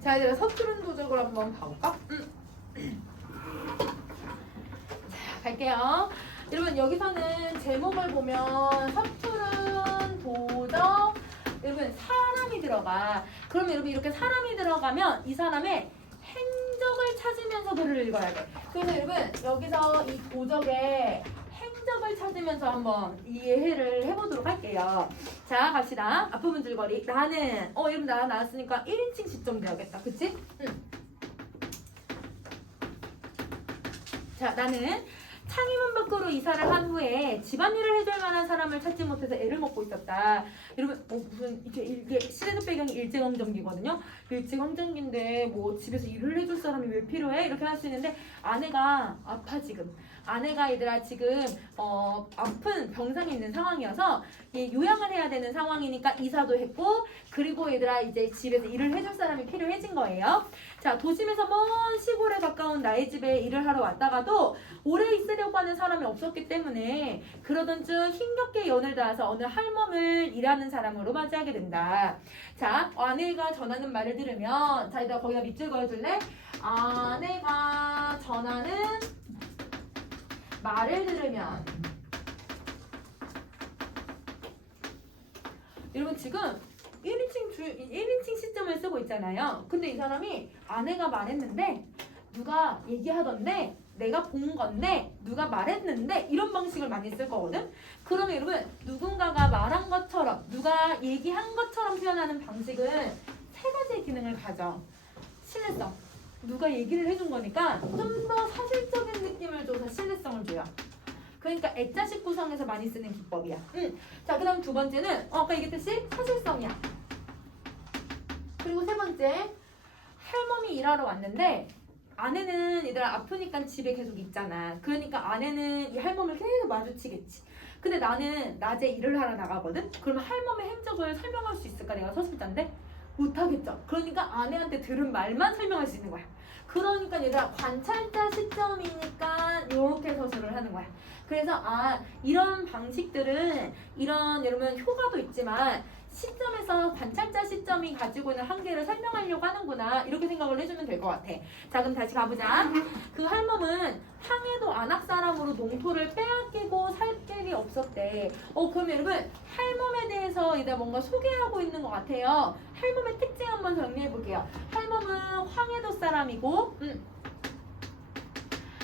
자 이제 서투른 도적을 한번 가볼까? 음. 자 갈게요. 여러분 여기서는 제목을 보면 서투른 도적 여러분 사람이 들어가. 그럼 여러분 이렇게 사람이 들어가면 이 사람의 행적을 찾으면서 글을 읽어야 돼. 그래서 여러분 여기서 이 도적의 행적을 찾으면서 한번 이해를 해보도록 할게요. 자 갑시다. 앞부분 줄거리. 나는 어 여러분 나 나왔으니까 1인칭 시점 돼야겠다. 그치? 응. 자 나는 창의문 밖으로 이사를 한 후에 집안일을 해줄 만한 사람을 찾지 못해서 애를 먹고 있었다. 여러분 어, 무슨 이게 이게 시대적 배경이 일제강점기거든요. 일제강점기인데 뭐 집에서 일을 해줄 사람이 왜 필요해? 이렇게 할 수 있는데 아내가 아파 지금. 아내가 얘들아 지금 어 아픈 병상에 있는 상황이어서 이 요양을 해야 되는 상황이니까 이사도 했고 그리고 얘들아 이제 집에서 일을 해줄 사람이 필요해진 거예요. 자 도심에서 먼 시골에 가까운 나의 집에 일을 하러 왔다가도 오래 있으려고 하는 사람이 없었기 때문에 그러던 중 힘겹게 연을 닿아서 어느 할멈을 일하는 사람으로 맞이하게 된다. 자 아내가 전하는 말을 들으면 자 이따 거기다 밑줄 그어줄래? 아내가 전하는 말을 들으면 여러분 지금 1인칭 주 1인칭 시점을 쓰고 있잖아요. 근데 이 사람이 아내가 말했는데 누가 얘기하던데 내가 본 건데 누가 말했는데 이런 방식을 많이 쓸 거거든. 그러면 여러분 누군가가 말한 것처럼 누가 얘기한 것처럼 표현하는 방식은 세 가지의 기능을 가져. 신뢰성. 누가 얘기를 해준 거니까 좀 더 사실적인 느낌을 줘서 신뢰성을 줘요. 그러니까 애자식 구성에서 많이 쓰는 기법이야. 음. 자, 그 다음 두 번째는 어, 아까 얘기했듯이 사실성이야. 그리고 세 번째 할멈이 일하러 왔는데 아내는 얘들아 아프니까 집에 계속 있잖아. 그러니까 아내는 이 할멈을 계속 마주치겠지. 근데 나는 낮에 일을 하러 나가거든. 그러면 할멈의 행적을 설명할 수 있을까? 내가 서술자인데 못하겠죠. 그러니까 아내한테 들은 말만 설명할 수 있는 거야. 그러니까 얘들아 관찰자 시점이니까 이렇게 서술을 하는 거야. 그래서 아 이런 방식들은 이런 여러분 효과도 있지만 시점에서 관찰자 시점이 가지고 있는 한계를 설명하려고 하는구나 이렇게 생각을 해주면 될 것 같아. 자 그럼 다시 가보자. 그 할멈은 항해도 안악 사람으로 농토를 빼앗기고 살 길이 없었대. 어 그럼 여러분 할멈에 대해서 이제 뭔가 소개하고 있는 것 같아요. 할멈의 특징 한번 정리해 볼게요. 할멈은 황해도 사람이고, 음.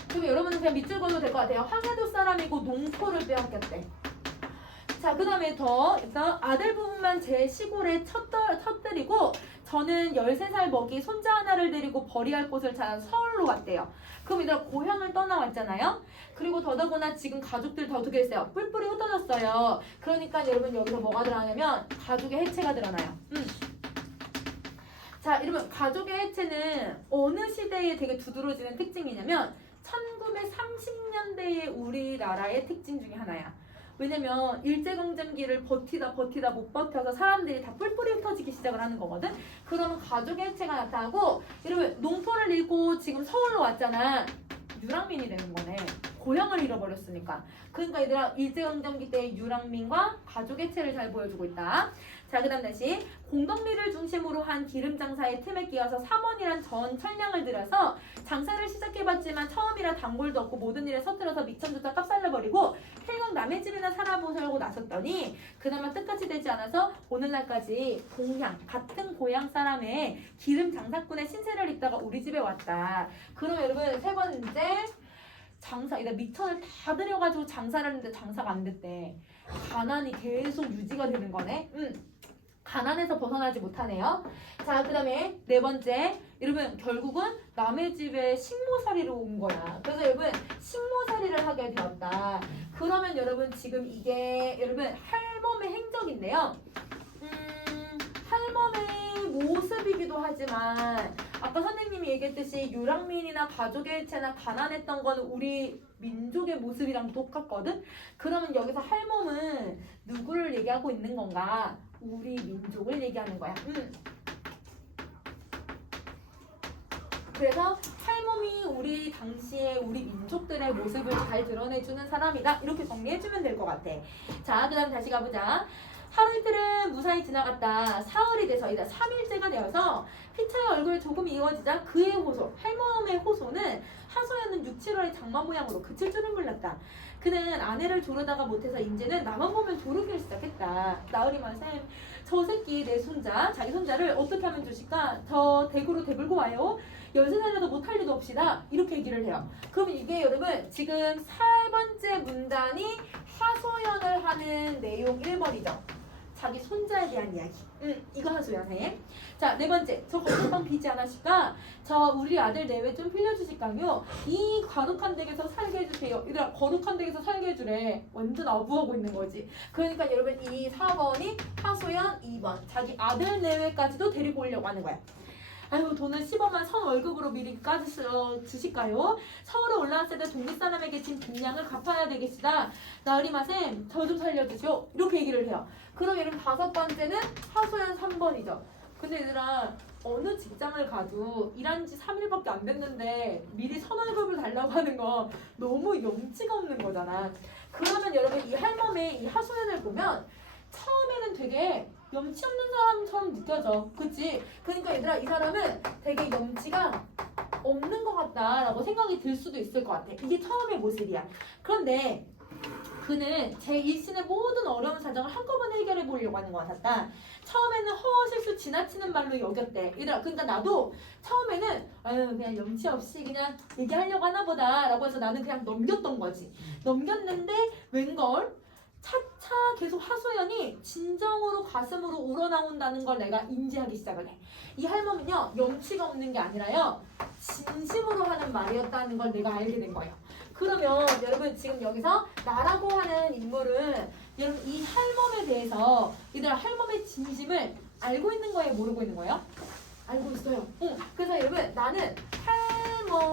그럼 여러분은 그냥 밑줄 그어도 될 것 같아요. 황해도 사람이고 농토를 빼앗겼대. 자, 그 다음에 더, 일단 아들 부분만 제 시골에 쳤더, 쳤들이고, 저는 13살 먹이 손자 하나를 데리고 벌이할 곳을 찾아 서울로 갔대요. 그럼 얘들아 고향을 떠나왔잖아요. 그리고 더더구나 지금 가족들 더 두개 있어요. 뿔뿔이 흩어졌어요. 그러니까 여러분 여기서 뭐가 드러나냐면 가족의 해체가 드러나요. 음. 자, 여러분 가족의 해체는 어느 시대에 되게 두드러지는 특징이냐면 1930년대의 우리나라의 특징 중에 하나야. 왜냐면 일제강점기를 버티다 버티다 못 버텨서 사람들이 다 뿔뿔이 흩어지기 시작을 하는 거거든. 그러면 가족의 해체가 나타나고 여러분 농토를 잃고 지금 서울로 왔잖아. 유랑민이 되는 거네. 고향을 잃어버렸으니까. 그러니까 얘들아 일제강점기 때 유랑민과 가족 해체를 잘 보여주고 있다. 자, 그 다음 다시 공덕리를 중심으로 한 기름 장사의 틈에 끼어서 삼원이란 전 천량을 들여서 장사를 시작해봤지만 처음이라 단골도 없고 모든 일에 서툴러서 미천조차 깝살려버리고 헬경 남의 집이나 살아보려고 나섰더니 그나마 뜻같이 되지 않아서 오늘날까지 동양 같은 고향 사람의 기름 장사꾼의 신세를 입다가 우리 집에 왔다. 그럼 여러분 세 번째 장사, 이다 미천을 다 들여가지고 장사를 했는데 장사가 안 됐대. 가난이 계속 유지가 되는 거네. 음. 가난에서 벗어나지 못하네요. 자, 그 다음에 네 번째. 여러분, 결국은 남의 집에 식모살이로 온 거야. 그래서 여러분, 식모살이를 하게 되었다. 그러면 여러분, 지금 이게 여러분, 할멈의 행적인데요. 음, 할멈의 모습이기도 하지만, 아까 선생님이 얘기했듯이 유랑민이나 가족의 해체나 가난했던 거는 우리 민족의 모습이랑 똑같거든? 그러면 여기서 할멈은 누구를 얘기하고 있는 건가? 우리 민족을 얘기하는 거야. 음. 그래서 할멈이 우리 당시에 우리 민족들의 모습을 잘 드러내주는 사람이다. 이렇게 정리해주면 될 것 같아. 자, 그 다음 다시 가보자. 하루 이틀은 무사히 지나갔다. 사흘이 돼서 이다 3일째가 되어서 피차의 얼굴이 조금 이어지자 그의 호소, 할멈의 호소는 하소연은 6, 7월의 장마 모양으로 그칠 줄은 몰랐다. 그는 아내를 조르다가 못해서 이제는 나만 보면 조르기를 시작했다. 나으리만 쌤, 저 새끼 내 손자, 자기 손자를 어떻게 하면 주실까? 저 대구로 대불고 와요. 열세 살이라도 못할 리도 없이다. 이렇게 얘기를 해요. 그럼 이게 여러분 지금 세 번째 문단이 하소연을 하는 내용 1번이죠. 자기 손자에 대한 이야기. 응, 이거 하소연 해. 자, 네 번째. 저 거룩한 비지 않으실까? 저 우리 아들 내외 좀 빌려주실까요? 이 거룩한 댁에서 살게 해주세요. 얘들아, 거룩한 댁에서 살게 해주래. 완전 아부하고 있는 거지. 그러니까 여러분 이 4번이 하소연 2번. 자기 아들 내외까지도 데리고 오려고 하는 거야. 아유 돈을 10원만 선 월급으로 미리 까지 어, 주실까요? 서울에 올라왔을 때 동네 사람에게 진 빈량을 갚아야 되겠시다. 나으리마쌤 저좀 살려주시오. 이렇게 얘기를 해요. 그럼 여러분 다섯 번째는 하소연 3번이죠. 근데 얘들아 어느 직장을 가도 일한 지 3일밖에 안 됐는데 미리 선월급을 달라고 하는 거 너무 염치가 없는 거잖아. 그러면 여러분 이 할멈의 이 하소연을 보면 처음에는 되게 염치 없는 사람처럼 느껴져. 그치? 그러니까 얘들아 이 사람은 되게 염치가 없는 것 같다라고 생각이 들 수도 있을 것 같아. 이게 처음의 모습이야. 그런데 그는 제 일신의 모든 어려운 사정을 한꺼번에 해결해 보려고 하는 것 같았다. 처음에는 허실수 지나치는 말로 여겼대. 얘들아, 그러니까 나도 처음에는 아유 그냥 염치 없이 그냥 얘기하려고 하나 보다라고 해서 나는 그냥 넘겼던 거지. 넘겼는데 웬걸 차차 계속 하소연이 진정으로 가슴으로 우러나온다는 걸 내가 인지하기 시작을 해. 이 할멈은요 염치가 없는 게 아니라요 진심으로 하는 말이었다는 걸 내가 알게 된 거예요. 그러면 여러분 지금 여기서 나라고 하는 인물은 여러분 이 할멈에 대해서 얘들아 할멈의 진심을 알고 있는 거예요, 모르고 있는 거예요? 알고 있어요. 응. 그래서 여러분 나는 할멈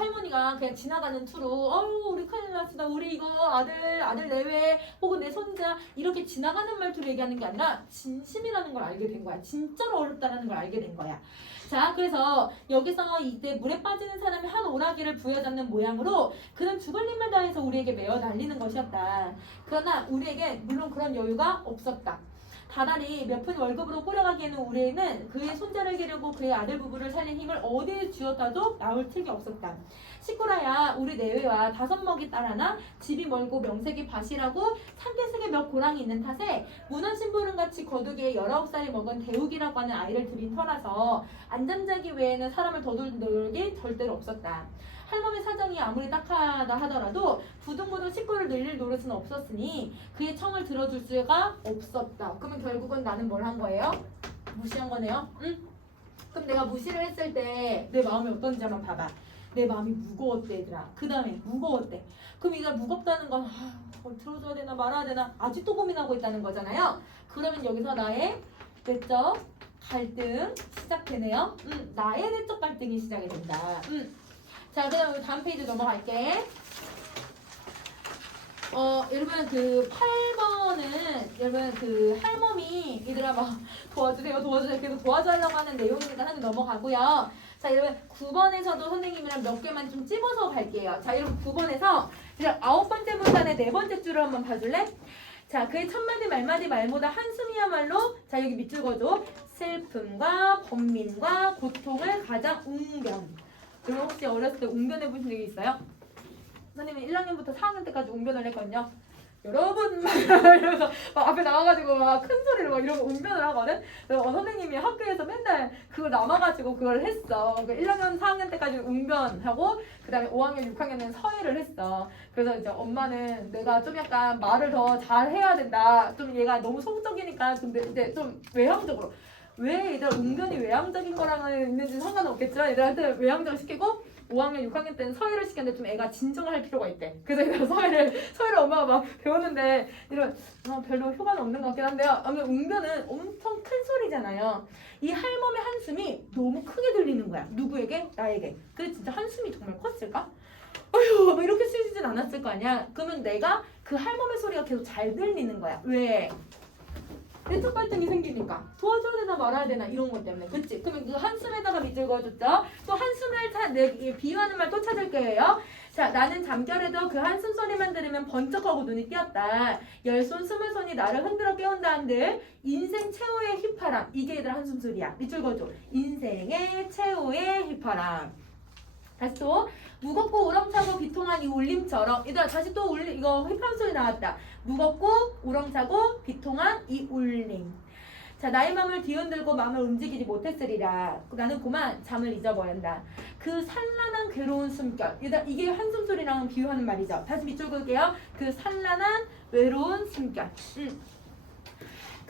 할머니가 그냥 지나가는 투로 어유 우리 큰일 났다. 우리 이거 아들 아들 내외 혹은 내 손자. 이렇게 지나가는 말투로 얘기하는 게 아니라 진심이라는 걸 알게 된 거야. 진짜로 어렵다라는 걸 알게 된 거야. 자 그래서 여기서 이때 물에 빠지는 사람이 한 오라기를 부여잡는 모양으로 그는 힘을 다해서 우리에게 메어 날리는 것이었다. 그러나 우리에게 물론 그런 여유가 없었다 다달이 몇 푼 월급으로 꾸려가기에는 우리는 그의 손자를 기르고 그의 아들 부부를 살릴 힘을 어디에 쥐었다도 나올 틈이 없었다. 식구라야 우리 내외와 다섯 먹이 딸 하나 집이 멀고 명색이 밭이라고 산계석에 몇 고랑이 있는 탓에 문헌신부름같이 거두기에 열아홉 살이 먹은 대욱이라고 하는 아이를 들인 터라서 안잠자기 외에는 사람을 더돌게 절대로 없었다. 할멈의 사정이 아무리 딱하다 하더라도 부둥부둥 식구를 늘릴 노릇은 없었으니 그의 청을 들어줄 수가 없었다. 그러면 결국은 나는 뭘 한 거예요? 무시한 거네요. 응? 그럼 내가 무시를 했을 때 내 마음이 어떤지 한번 봐봐. 내 마음이 무거웠대 얘들아. 그 다음에 무거웠대. 그럼 이가 무겁다는 건 아, 뭘 들어줘야 되나 말아야 되나 아직도 고민하고 있다는 거잖아요. 그러면 여기서 나의 내적 갈등 시작되네요. 음, 나의 내적 갈등이 시작이 된다. 음. 자, 그다음 다음 페이지 넘어갈게. 어, 여러분 그 8번은 여러분 그 할멈이 얘들아 막 도와주세요 도와주세요 계속 도와주려고 하는 내용이니까 하나 넘어가고요. 자 여러분 9번에서도 선생님이랑 몇 개만 좀 찝어서 갈게요. 자 여러분 9번에서 이제 아홉 번째 문단의 네 번째 줄을 한번 봐줄래? 자 그의 첫마디 말마디 말보다 한숨이야말로 자 여기 밑줄 그어줘 슬픔과 번민과 고통을 가장 웅변 여러분 혹시 어렸을 때 웅변해 보신 적이 있어요? 선생님이 1학년부터 4학년 때까지 웅변을 했거든요. 여러분 막 이러면서 막 앞에 나와가지고 막 큰 소리로 막 이러고 웅변을 하거든. 그래서 어, 선생님이 학교에서 맨날 그걸 남아가지고 그걸 했어. 그 1학년 4학년 때까지 웅변하고 그다음에 5학년 6학년은 서예를 했어. 그래서 이제 엄마는 내가 좀 약간 말을 더 잘 해야 된다. 좀 얘가 너무 성적이니까 좀 내- 이제 좀 외향적으로. 왜 얘들 웅변이 외향적인 거랑은 있는지 상관없겠지만 얘들한테 외향적 시키고 5학년, 6학년 때는 서예를 시켰는데 좀 애가 진정을 할 필요가 있대. 그래서 얘가 서예를 서예를 엄마가 막 배웠는데 이런 어, 별로 효과는 없는 것 같긴 한데요. 아무튼 웅변은 엄청 큰 소리잖아요. 이 할멈의 한숨이 너무 크게 들리는 거야. 누구에게? 나에게. 근데 진짜 한숨이 정말 컸을까? 어휴, 뭐 이렇게 쓰지진 않았을 거 아니야. 그러면 내가 그 할멈의 소리가 계속 잘 들리는 거야. 왜? 내적 갈등이 생기니까 도와줘야 되나 말아야 되나 이런 것 때문에. 그치? 그러면 그 한숨에다가 밑줄 그어줬죠? 또 한숨을 차, 내, 이 비유하는 말 또 찾을 거예요. 자 나는 잠결에도 그 한숨 소리만 들으면 번쩍하고 눈이 띄었다. 열손 스물 손이 나를 흔들어 깨운다 한들 인생 최후의 휘파람. 이게 얘들 한숨 소리야. 밑줄 그어줘. 인생의 최후의 휘파람. 다시 또 무겁고 우렁차고 비통한 이 울림처럼. 얘들아 다시 또 울림 이거 휘파람 소리 나왔다. 무겁고 우렁차고 비통한 이 울림. 자 나의 마음을 뒤흔들고 마음을 움직이지 못했으리라. 나는 그만 잠을 잊어버린다. 그 산란한 괴로운 숨결. 이게 한숨 소리랑 비유하는 말이죠. 다시 밑줄 그을게요. 그 산란한 외로운 숨결. 음.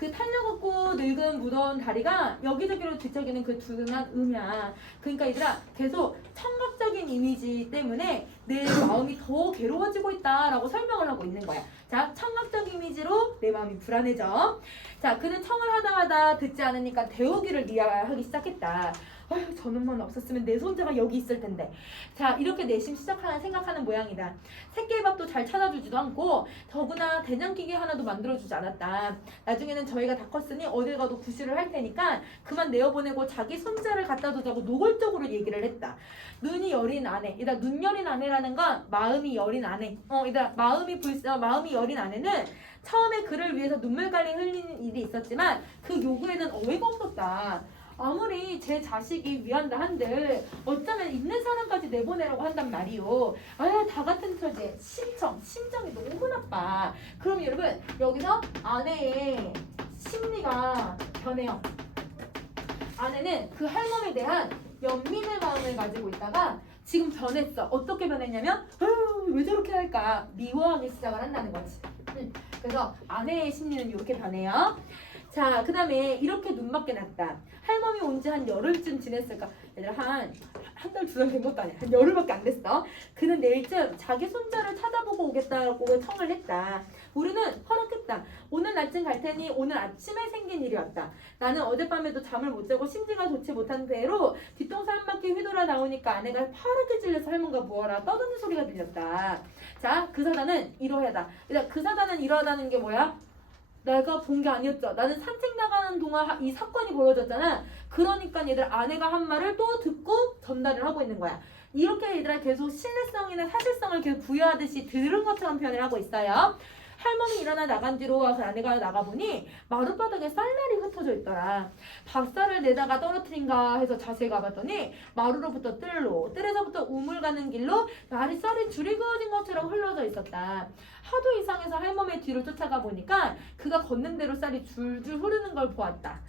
그 탄력없고 늙은 무더운 다리가 여기저기로 뒤척이는 그 둔한 음야. 그러니까 얘들아 계속 청각적인 이미지 때문에 내 마음이 더 괴로워지고 있다라고 설명을 하고 있는 거야. 자 청각적 이미지로 내 마음이 불안해져. 자 그는 청을 하다 하다 듣지 않으니까 데우기를 미화하기 시작했다 아휴 저놈만 없었으면 내 손자가 여기 있을 텐데. 자 이렇게 내심 시작하는 생각하는 모양이다. 새끼의 밥도 잘 찾아주지도 않고 더구나 대장기계 하나도 만들어주지 않았다. 나중에는 저희가 다 컸으니 어딜 가도 구실을 할 테니까 그만 내어보내고 자기 손자를 갖다 두자고 노골적으로 얘기를 했다. 눈이 여린 아내. 이다 눈 여린 아내라는 건 마음이 여린 아내. 어 이다 마음이 불쌍 마음이 여린 아내는 처음에 그를 위해서 눈물갈리 흘리는 일이 있었지만 그 요구에는 어이가 없었다 아무리 제 자식이 위한다 한들 어쩌면 있는 사람까지 내보내라고 한단 말이오. 아유 다 같은 처지에 심청, 심정이 너무 나빠. 그럼 여러분 여기서 아내의 심리가 변해요. 아내는 그 할멈에 대한 연민의 마음을 가지고 있다가 지금 변했어. 어떻게 변했냐면 왜 저렇게 할까 미워하기 시작을 한다는 거지. 응. 그래서 아내의 심리는 이렇게 변해요. 자, 그 다음에 이렇게 눈 맞게 났다. 할머니 온 지 한 열흘쯤 지냈을까? 얘들아, 한, 한 달, 두 달 된 것도 아니야. 한 열흘밖에 안 됐어. 그는 내일쯤 자기 손자를 찾아보고 오겠다고 청을 했다. 우리는 허락했다. 오늘 낮쯤 갈 테니 오늘 아침에 생긴 일이었다. 나는 어젯밤에도 잠을 못 자고 심지가 좋지 못한 배로 뒤통수 한 바퀴 휘돌아 나오니까 아내가 파랗게 질려서 할머니가 무어라 떠드는 소리가 들렸다. 자, 그 사단은 이러하다. 일단 그 사단은 이러하다는 게 뭐야? 내가 본 게 아니었죠. 나는 산책 나가는 동안 하- 이 사건이 벌어졌잖아. 그러니까 얘들 아내가 한 말을 또 듣고 전달을 하고 있는 거야. 이렇게 얘들아 계속 신뢰성이나 사실성을 계속 부여하듯이 들은 것처럼 표현을 하고 있어요. 할머니 일어나 나간 뒤로 와서 아내가 나가보니 마룻바닥에 쌀날이 흩어져 있더라. 밥쌀을 내다가 떨어뜨린가 해서 자세히 가봤더니 마루로부터 뜰로, 뜰에서부터 우물 가는 길로 날이 쌀이 줄이 그어진 것처럼 흘러져 있었다. 하도 이상해서 할머니의 뒤를 쫓아가 보니까 그가 걷는 대로 쌀이 줄줄 흐르는 걸 보았다.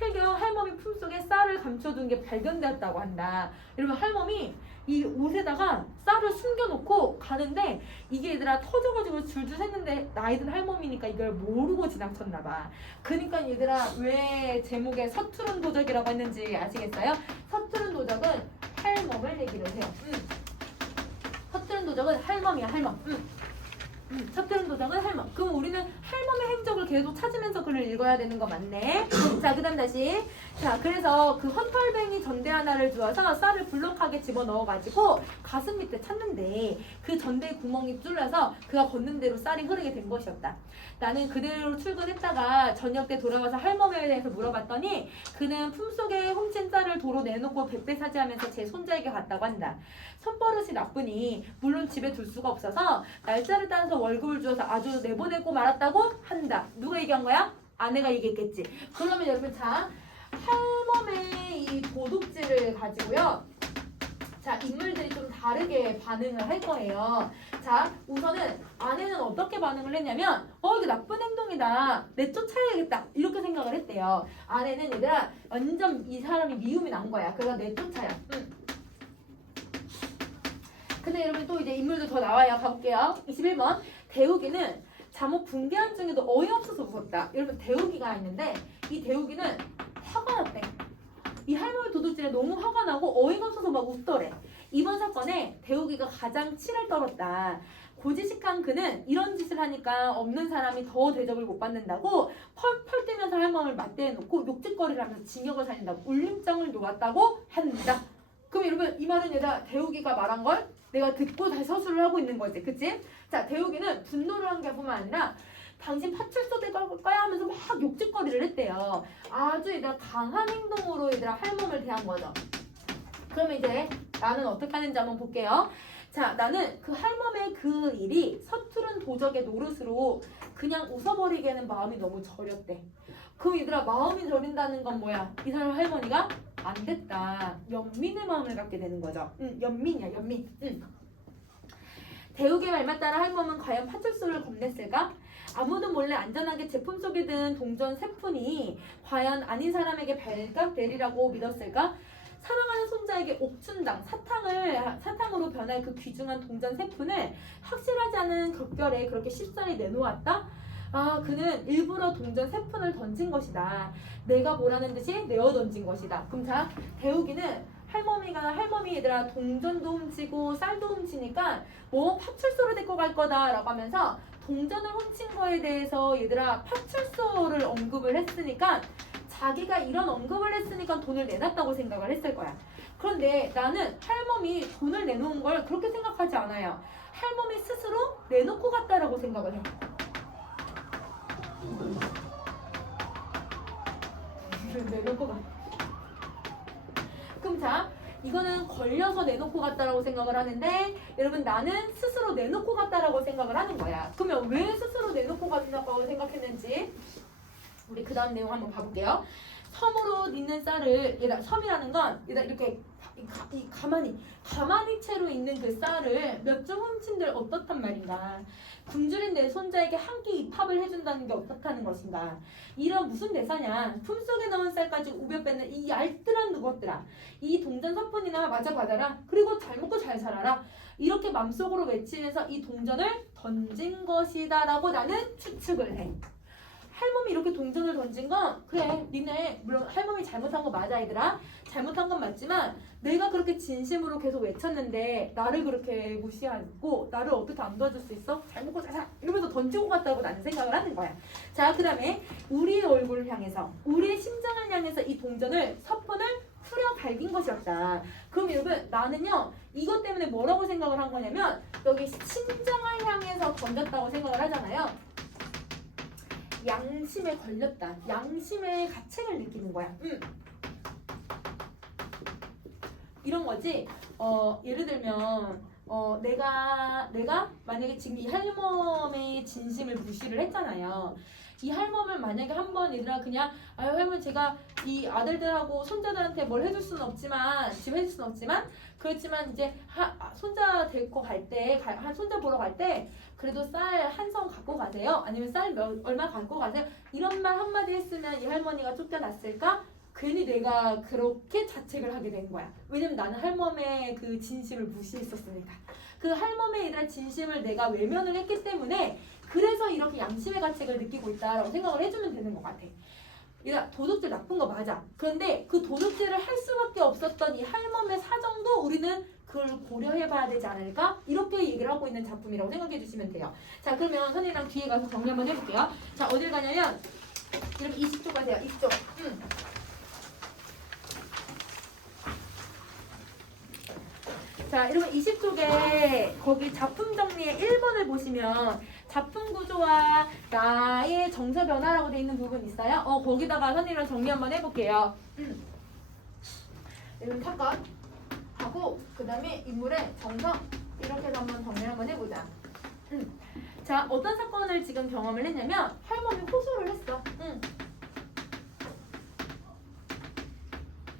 해경 할머니 품속에 쌀을 감춰둔 게 발견되었다고 한다. 여러분 할머니 이 옷에다가 쌀을 숨겨놓고 가는데 이게 얘들아 터져가지고 줄줄 샜는데 나이든 할머니니까 이걸 모르고 지나쳤나 봐. 그러니까 얘들아 왜 제목에 서투른 도적이라고 했는지 아시겠어요? 서투른 도적은 할멈을 얘기를 해요. 음. 서투른 도적은 할멈이야 할멈. 음. 음, 서투른 도적은 할멈. 그럼 우리는 할멈의 행적을 계속 찾으면서 글을 읽어야 되는 거 맞네. 자, 그 다음 다시. 자, 그래서 그 헌털뱅이 전대 하나를 주어서 쌀을 불룩하게 집어 넣어가지고 가슴 밑에 찾는데 그 전대 구멍이 뚫려서 그가 걷는 대로 쌀이 흐르게 된 것이었다. 나는 그대로 출근했다가 저녁 때 돌아와서 할멈에 대해서 물어봤더니 그는 품속에 훔친 쌀을 도로 내놓고 백배사지하면서 제 손자에게 갔다고 한다. 손버릇이 나쁘니 물론 집에 둘 수가 없어서 날짜를 따라서 월급을 주어서 아주 내보내고 말았다고 한다. 누가 얘기한 거야? 아내가 얘기했겠지. 그러면 여러분 자 할멈의 이 도둑질을 가지고요. 자 인물들이 좀 다르게 반응을 할 거예요. 자 우선은 아내는 어떻게 반응을 했냐면 어 이거 나쁜 행동이다 내쫓아야겠다 이렇게 생각을 했대요. 아내는 얘들아 완전 이 사람이 미움이 난 거야. 그래서 내쫓아요. 응. 근데 여러분 또 이제 인물도 더 나와요. 가볼게요. 21번 대우기는 잠옷 붕괴한 중에도 어이없어서 웃었다. 여러분 대우기가 있는데 이 대우기는 화가 났대. 이 할머니 도둑질에 너무 화가 나고 어이가 없어서 막 웃더래. 이번 사건에 대우기가 가장 치를 떨었다. 고지식한 그는 이런 짓을 하니까 없는 사람이 더 대접을 못 받는다고 펄펄 뛰면서 할머니를 맞대놓고 욕짓거리를 하면서 징역을 살린다고 울림장을 놓았다고 한다. 그럼 여러분 이 말은 얘가 대우기가 말한 걸 내가 듣고 다시 서술을 하고 있는 거지, 그치? 자, 대우기는 분노를 한 게 뿐만 아니라 당신 파출소 될 거야 하면서 막 욕짓거리를 했대요. 아주 얘들아 강한 행동으로 얘들아 할멈을 대한 거죠. 그럼 이제 나는 어떻게 하는지 한번 볼게요. 자, 나는 그 할멈의 그 일이 서투른 도적의 노릇으로 그냥 웃어버리기에는 마음이 너무 저렸대. 그럼 얘들아 마음이 저린다는 건 뭐야? 이 사람 할머니가 안 됐다. 연민의 마음을 갖게 되는 거죠. 응, 연민이야, 연민. 응. 대욱의 말만 따라 할멈은 과연 파출소를 겁냈을까? 아무도 몰래 안전하게 제품 속에 든 동전 세 푼이 과연 아닌 사람에게 발각 되리라고 믿었을까? 사랑하는 손자에게 옥춘당 사탕을 사탕으로 변할 그 귀중한 동전 세 푼을 확실하지 않은 급결에 그렇게 쉽사리 내놓았다. 아, 그는 일부러 동전 세 푼을 던진 것이다. 내가 뭐라는 듯이 내어 던진 것이다. 그럼 자, 대우기는 할머니가 할머니 얘들아 동전도 훔치고 쌀도 훔치니까 뭐 파출소를 데리고 갈 거다라고 하면서 동전을 훔친 거에 대해서 얘들아 파출소를 언급을 했으니까 자기가 이런 언급을 했으니까 돈을 내놨다고 생각을 했을 거야. 그런데 나는 할멈이 돈을 내놓은 걸 그렇게 생각하지 않아요. 할멈이 스스로 내놓고 갔다라고 생각을 해. 내놓고 가. 그럼 자, 이거는 걸려서 내놓고 갔다라고 생각을 하는데 여러분 나는 스스로 내놓고 갔다라고 생각을 하는 거야. 그러면 왜 스스로 내놓고 갔다고 생각했는지 우리 그 다음 내용 한번 봐볼게요. 섬으로 있는 쌀을 섬이라는 건 이렇게 이 가만히 가만히 채로 있는 그 쌀을 몇 점 훔친들 어떻단 말인가? 굶주린 내 손자에게 한 끼 입합을 해준다는 게 어떻다는 것인가? 이런 무슨 대사냐? 품속에 넣은 쌀까지 우벼 뺏는 이 얄뜰한 것들아 이 동전 선푼이나 마저 받아라 그리고 잘 먹고 잘 살아라? 이렇게 맘속으로 외치면서 이 동전을 던진 것이다 라고 나는 추측을 해 할멈이 이렇게 동전을 던진 건 그래 니네 물론 할멈이 잘못한 거 맞아 얘들아 잘못한 건 맞지만 내가 그렇게 진심으로 계속 외쳤는데 나를 그렇게 무시하고 나를 어떻게 안 도와줄 수 있어? 잘 먹고 잘 살. 이러면서 던지고 갔다고 나는 생각을 하는 거야 자 그 다음에 우리의 얼굴을 향해서 우리의 심장을 향해서 이 동전을 서푼을 후려 갈긴 것이었다 그럼 여러분 나는요 이것 때문에 뭐라고 생각을 한 거냐면 여기 심장을 향해서 던졌다고 생각을 하잖아요 양심에 걸렸다. 양심의 가책을 느끼는 거야. 음. 이런 거지. 어, 예를 들면 어, 내가 내가 만약에 지금 이 할멈의 진심을 무시를 했잖아요. 이 할멈을 만약에 한 번 얘들아 그냥 아유 할머니 제가 이 아들들하고 손자들한테 뭘 해줄 수는 없지만 지금 해줄 수는 없지만 그렇지만 이제 하, 아, 손자 데리고 갈때한 손자 보러 갈 때 그래도 쌀 한 성 갖고 가세요? 아니면 쌀 몇, 얼마 갖고 가세요? 이런 말 한마디 했으면 이 할머니가 쫓겨났을까 괜히 내가 그렇게 자책을 하게 된 거야 왜냐면 나는 할멈의 그 진심을 무시했었으니까 그 할멈의 이런 진심을 내가 외면을 했기 때문에 그래서 이렇게 양심의 가책을 느끼고 있다라고 생각을 해주면 되는 것 같아. 얘가 도둑질 나쁜 거 맞아. 그런데 그 도둑질을 할 수밖에 없었던 이 할멈의 사정도 우리는 그걸 고려해봐야 되지 않을까? 이렇게 얘기를 하고 있는 작품이라고 생각해 주시면 돼요. 자, 그러면 선생님랑 뒤에 가서 정리 한번 해볼게요. 자, 어딜 가냐면 이렇게 20쪽 가세요. 20쪽. 음. 자, 이러면 20쪽에 거기 작품 정리의 1번을 보시면 작품 구조와 나의 정서 변화라고 돼 있는 부분 있어요? 어, 거기다가 선생님이랑 정리 한번 해볼게요. 음. 이런 사건 하고 그 다음에 인물의 정서 이렇게 해서 한번 정리 한번 해보자. 음. 자, 어떤 사건을 지금 경험을 했냐면 할머니 호소를 했어. 음.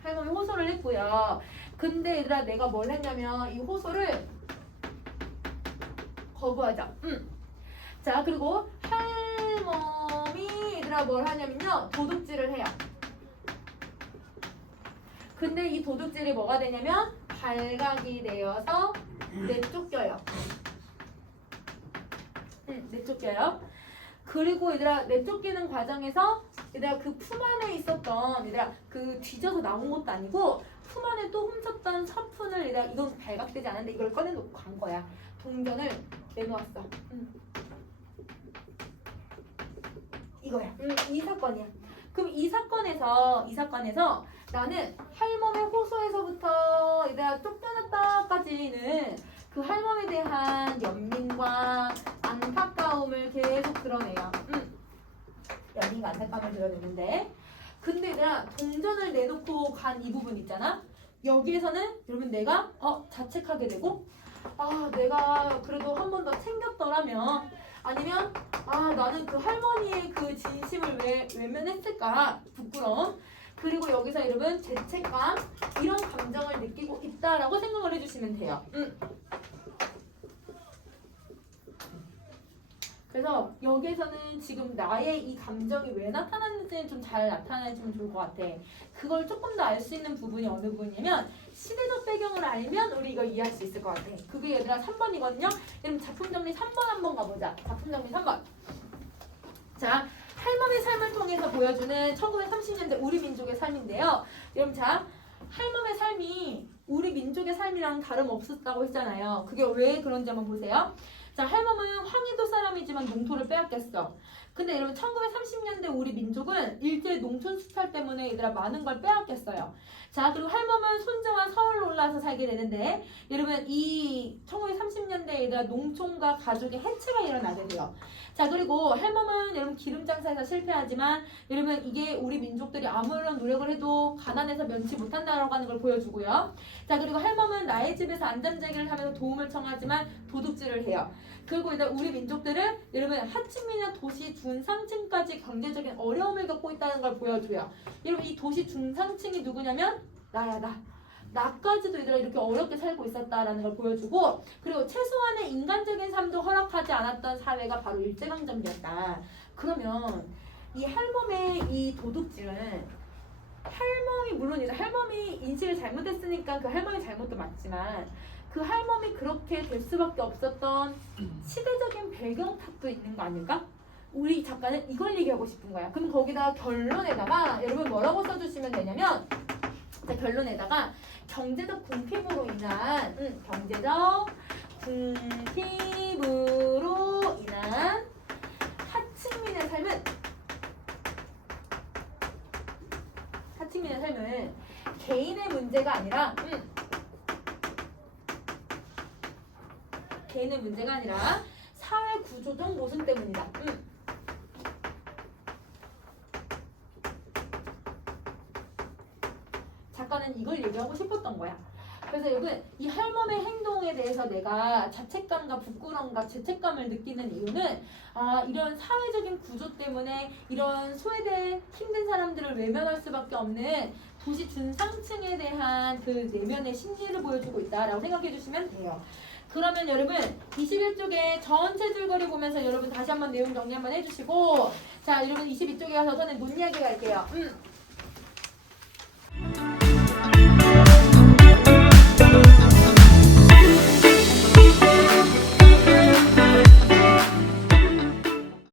할머니 호소를 했고요. 근데 얘들아 내가 뭘 했냐면 이 호소를 거부하자. 음. 자 그리고 할멈이 얘들아 뭘 하냐면요 도둑질을 해요. 근데 이 도둑질이 뭐가 되냐면 발각이 되어서 내쫓겨요. 응, 내쫓겨요. 그리고 얘들아 내쫓기는 과정에서 얘들아 그 품 안에 있었던 얘들아 그 뒤져서 나온 것도 아니고 품 안에 또 훔쳤던 서푼을 얘들아 이건 발각되지 않았는데 이걸 꺼내놓고 간 거야. 동전을 내놓았어. 응. 이거야. 음, 이 사건이야. 그럼 이 사건에서 이 사건에서 나는 할멈의 호소에서부터 얘들아 쫓겨났다까지는 그 할멈에 대한 연민과 안타까움을 계속 드러내요. 음. 연민과 안타까움을 드러내는데 근데 내가 동전을 내놓고 간 이 부분 있잖아. 여기에서는 여러분 내가 어 자책하게 되고 아 내가 그래도 한 번 더 챙겼더라면 아니면 아 나는 그 할머니의 그 진심을 왜 외면했을까 부끄러움 그리고 여기서 여러분 죄책감 이런 감정을 느끼고 있다라고 생각을 해주시면 돼요. 음. 그래서 여기에서는 지금 나의 이 감정이 왜 나타났는지는 좀 잘 나타내주면 좋을 것 같아. 그걸 조금 더 알 수 있는 부분이 어느 부분이냐면 시대적 배경을 알면 우리 이거 이해할 수 있을 것 같아. 그게 얘들아 3번이거든요. 그럼 작품 정리 3번 한번 가보자. 작품 정리 3번. 자, 할멈의 삶을 통해서 보여주는 1930년대 우리 민족의 삶인데요. 여러분 자, 할멈의 삶이 우리 민족의 삶이랑 다름없었다고 했잖아요. 그게 왜 그런지 한번 보세요. 자, 할멈은 황해도 사람이지만 농토를 빼앗겼어. 근데 여러분 1930년대 우리 민족은 일제의 농촌 수탈 때문에 얘들아 많은 걸 빼앗겼어요. 자, 그리고 할멈은 손자와 서울로 올라와서 살게 되는데 여러분 이 1930년대 얘들아 농촌과 가족의 해체가 일어나게 돼요. 자, 그리고 할멈은 여러분 기름 장사에서 실패하지만 여러분 이게 우리 민족들이 아무런 노력을 해도 가난해서 면치 못한다라고 하는 걸 보여주고요. 자, 그리고 할멈은 나의 집에서 안전제기를 하면서 도움을 청하지만 도둑질을 해요. 그리고 일단 우리 민족들은 여러분 하층민이나 도시 중상층까지 경제적인 어려움을 겪고 있다는 걸 보여줘요. 여러분 이 도시 중상층이 누구냐면 나야 나. 나까지도 얘들아 이렇게 어렵게 살고 있었다라는 걸 보여주고 그리고 최소한의 인간적인 삶도 허락하지 않았던 사회가 바로 일제강점기였다. 그러면 이 할멈의 이 도둑질은 할멈이 물론 이제 할멈이 인식을 잘못했으니까 그 할멈이 잘못도 맞지만 그 할멈이 그렇게 될 수밖에 없었던 시대적인 배경 탓도 있는 거 아닐까? 우리 작가는 이걸 얘기하고 싶은 거야. 그럼 거기다 결론에다가 여러분 뭐라고 써주시면 되냐면 자, 결론에다가 경제적 궁핍으로 인한 음, 경제적 궁핍으로 인한 하층민의 삶은 하층민의 삶은 개인의 문제가 아니라 음, 개인의 문제가 아니라 사회 구조적 모순 때문이다. 음. 작가는 이걸 얘기하고 싶었던 거야. 그래서 여러분 이 할멈의 행동에 대해서 내가 자책감과 부끄러움과 죄책감을 느끼는 이유는 아 이런 사회적인 구조 때문에 이런 소외된 힘든 사람들을 외면할 수밖에 없는 도시 중상층에 대한 그 내면의 심리를 보여주고 있다라고 생각해 주시면 돼요. 그러면 여러분 21쪽에 전체 줄거리 보면서 여러분 다시 한번 내용 정리 한번 해주시고 자 여러분 22쪽에 가서 저는 논 이야기 갈게요. 음.